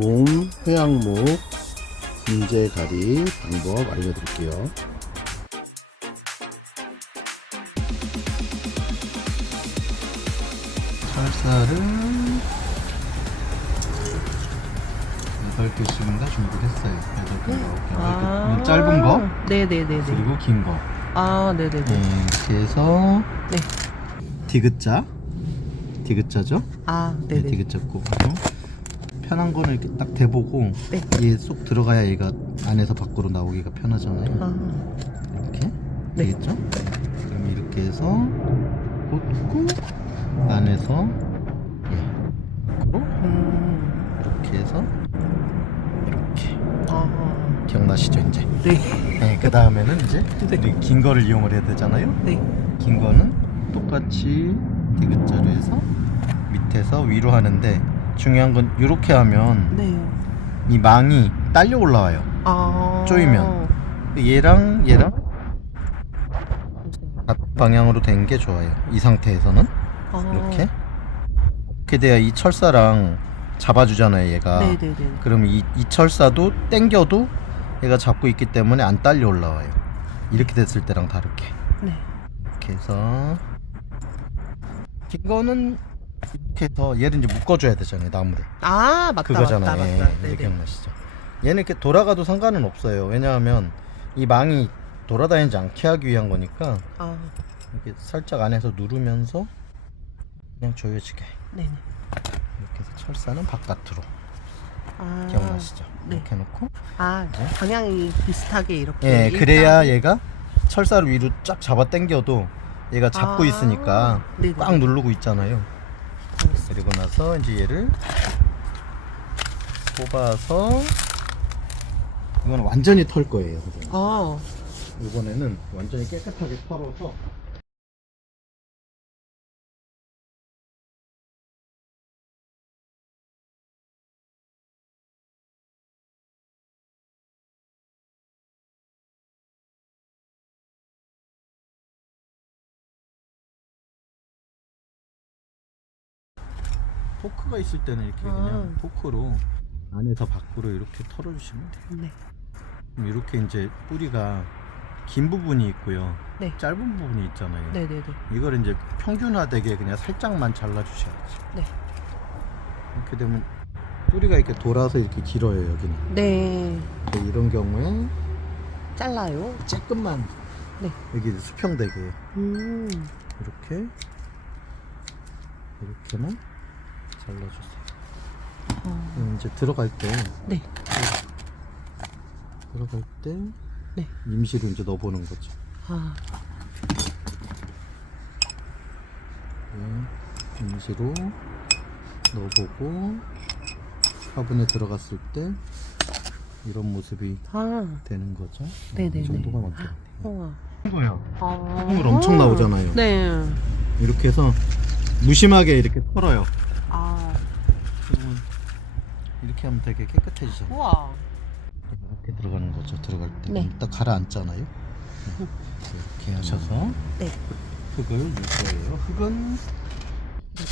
돔 회양목 인재가리 방법 알려드릴게요. 찰쌀을 8개씩인가 준비했어요. 8개, 9개. 짧은 거? 네네네네. 그리고 긴 거. 아, 네네네. 이렇게 해서 네. 디귿자죠? 아, 네, 네네. 디귿자 꽂고 편한 거는 이렇게 딱 대보고 네. 얘 쏙 들어가야 얘가 안에서 밖으로 나오기가 편하잖아요. 아, 이렇게 네. 되겠죠? 그럼 이렇게 해서 꽂고 안에서 밖으로 이렇게 해서 이렇게 아, 기억나시죠 이제? 네. 네, 그 다음에는 이제 네. 우리 긴 거를 이용을 해야 되잖아요. 네. 긴 거는 똑같이 디귿자로 해서 밑에서 위로 하는데 중요한 건 이렇게 하면 네. 이 망이 딸려 올라와요. 아. 쪼이면. 얘랑 같은 방향으로 된 게 좋아요. 이 상태에서는 아. 이렇게 돼야 이 철사랑 잡아주잖아요 얘가. 네네네. 그럼 이 철사도 당겨도 얘가 잡고 있기 때문에 안 딸려 올라와요. 이렇게 됐을 때랑 다르게 네. 이렇게 해서 긴 거는 이렇게 해서 얘를 이제 묶어줘야 되잖아요 나무를. 아, 맞다. 그거잖아요. 맞다. 예, 맞다. 이제 네네. 기억나시죠? 얘는 이렇게 돌아가도 상관은 없어요. 왜냐하면 이 망이 돌아다니지 않게 하기 위한 거니까 아, 이렇게 살짝 안에서 누르면서 그냥 조여지게 네네. 이렇게 해서 철사는 바깥으로. 아. 기억나시죠? 네. 이렇게 해놓고 아, 방향이 비슷하게 이렇게. 예, 그래야 일단- 얘가 철사를 위로 쫙 잡아 당겨도 얘가 잡고 아, 있으니까 네네. 꽉 누르고 있잖아요. 알겠습니다. 그리고 나서 이제 얘를 뽑아서 이건 완전히 털 거예요. 아, 이번에는 완전히 깨끗하게 털어서 포크가 있을 때는 이렇게 그냥 포크로 안에서 밖으로 이렇게 털어주시면 돼요. 네. 그럼 이렇게 이제 뿌리가 긴 부분이 있고요. 네. 짧은 부분이 있잖아요. 네네네. 이걸 이제 평균화되게 그냥 살짝만 잘라주셔야지. 네. 이렇게 되면 뿌리가 이렇게 돌아서 이렇게 길어요 여기는. 네. 근데 이런 경우에 잘라요. 조금만 네. 여기 수평되게 음. 이렇게만 잘라주세요. 어. 그럼 이제 들어갈 때 네. 네. 임시로 이제 넣어보는 거죠. 아, 임시로 넣어보고 화분에 들어갔을 때 이런 모습이 아, 되는 거죠. 네네네. 이 정도가 맞겠네요. 우와. 이거요. 아. 흙물 엄청 나오잖아요. 네. 이렇게 해서 무심하게 이렇게 털어요. 아, 그러면 이렇게 하면 되게 깨끗해지잖아요. 우와. 이렇게 들어가는 거죠. 들어갈 때 네. 딱 가라앉잖아요. 이렇게 하셔서 네. 흙을 넣을 거예요. 흙은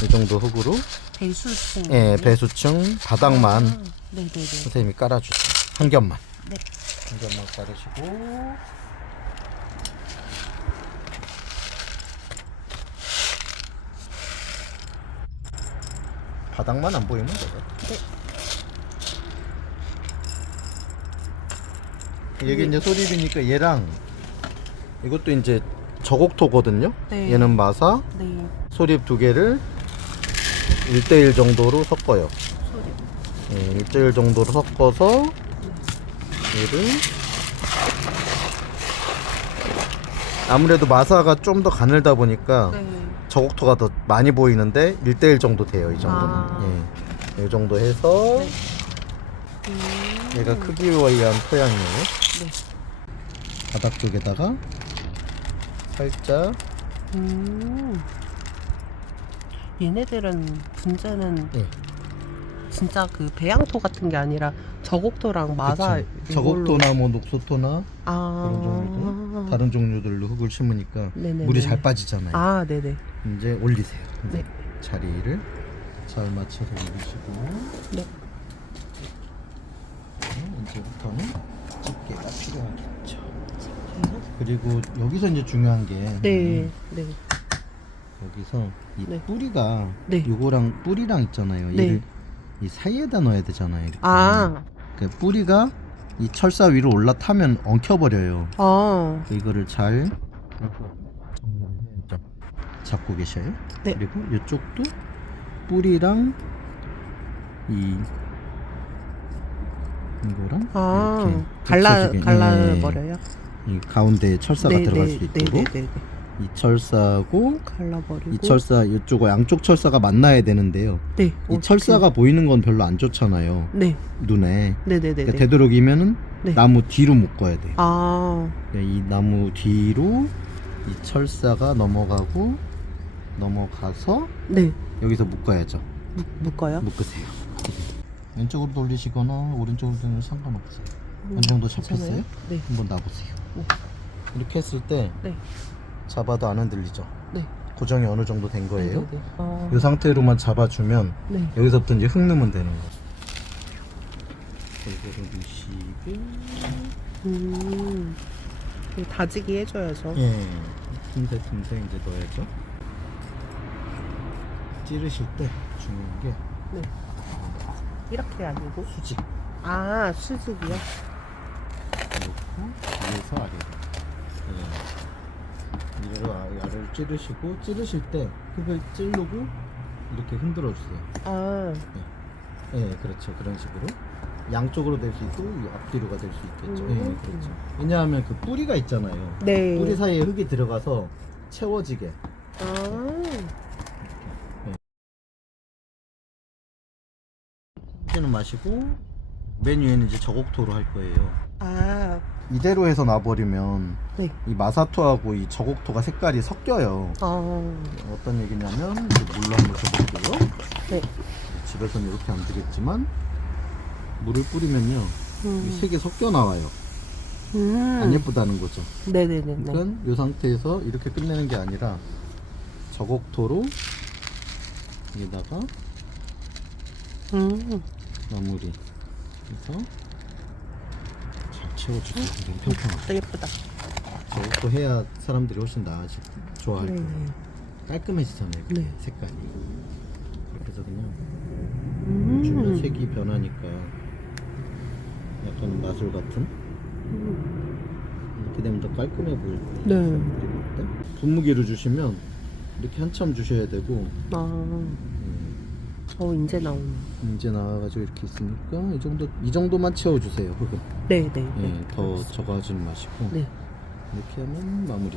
이 정도 흙으로 배수층. 예, 배수층 바닥만 네네네. 선생님이 깔아주세요. 한 겹만. 네. 한 겹만 깔으시고 바닥만 안 보이면 돼요. 이게 이제 소립이니까 얘랑 이것도 이제 저곡토거든요. 네. 얘는 마사, 네. 소립 두 개를 1대1 정도로 섞어요. 소리. 예, 1대1 정도로 섞어서 얘를 아무래도 마사가 좀 더 가늘다 보니까 네. 저곡토가 더 많이 보이는데 1대1 정도 돼요. 이 정도는. 아. 예, 이 정도 해서 네. 얘가 크기에 의한 토양이에요. 네. 바닥 쪽에다가 살짝 얘네들은 분재는 예. 진짜 그 배양토 같은 게 아니라 저곡토랑 마사 그쵸. 이걸로- 저곡토나 뭐 녹소토나 아. 그런 종류들 다른 종류들로 흙을 심으니까 네네네. 물이 잘 빠지잖아요. 아, 네네. 이제 올리세요. 네. 자리를 잘 맞춰서 올리시고 네. 이렇게 그리고 여기서 이제 중요한 게 네. 네. 여기서 이 네. 뿌리가 네. 요거랑 뿌리랑 있잖아요. 네. 얘를 이 사이에다 넣어야 되잖아요. 이렇게. 아. 그 뿌리가 이 철사 위로 올라타면 엉켜버려요. 아. 이거를 잘 정리를 해야죠. 잡고 계셔요. 네. 그리고 이쪽도 뿌리랑 이거랑 아. 이렇게 붙여주게. 갈라버려요? 이 가운데 철사가 들어갈 수 있도록 네. 이 철사하고 갈라버리고. 이 철사 이쪽과 양쪽 철사가 만나야 되는데요. 네. 이 철사가 보이는 건 별로 안 좋잖아요. 네. 눈에. 네네네. 그러니까 되도록이면은 네. 나무 뒤로 묶어야 돼요. 아. 이 나무 뒤로 이 철사가 넘어가서 네. 여기서 묶어야죠. 묶어요? 묶으세요. 왼쪽으로 돌리시거나 오른쪽으로 돌리면 상관없어요. 어느 정도 잡혔어요? 괜찮아요? 네. 한번 놔보세요. 네. 이렇게 했을 때 네. 잡아도 안 흔들리죠? 네. 고정이 어느 정도 된 거예요. 네네네. 아. 이 상태로만 잡아주면 네. 여기서부터 이제 흙 넣으면 되는 거예요. 골고루 넣으시고 이거 다지기 해줘야죠. 예, 틈새 이제 넣어야죠. 찌르실 때 중요한 게 네. 이렇게 아니고. 수직. 아, 수직이요? 놓고 위에서 아래로. 예. 이거 아래를 찌르실 때 흙을 찌르고 이렇게 흔들어 주세요. 아. 예, 그렇죠. 그런 식으로 양쪽으로 될 수 있고 앞뒤로가 될 수 있겠죠. 예, 그렇죠. 왜냐하면 그 뿌리가 있잖아요. 네. 뿌리 사이에 흙이 들어가서 채워지게. 아. 찌는 마시고 맨 위에는 이제 저곡토로 할 거예요. 아. 이대로 해서 놔버리면 네. 이 마사토하고 이 저곡토가 색깔이 섞여요. 어떤 얘기냐면 이제 물로 한번 줘볼게요. 네. 집에서는 이렇게 안 되겠지만 물을 뿌리면요 이 색이 섞여 나와요. 안 예쁘다는 거죠. 네네네. 그러니까 이 상태에서 이렇게 끝내는 게 아니라 저곡토로 여기다가 마무리 해서 잘 채워주세요. 평평하게. 예쁘다. 저것도 해야 사람들이 훨씬 좋아할 네. 거예요. 깔끔해지잖아요. 네. 색깔이. 그렇게 해서 그냥 주면 색이 변하니까 약간 마술 같은 이렇게 되면 더 깔끔해 보일 거예요. 네. 그리고 일단 분무기를 주시면 이렇게 한참 주셔야 되고 아. 이제 나오네. 이제 나와가지고 이렇게 있으니까 이 정도만 채워주세요. 흙은. 네네. 네, 더 적어지는 마시고 네. 이렇게 하면 마무리.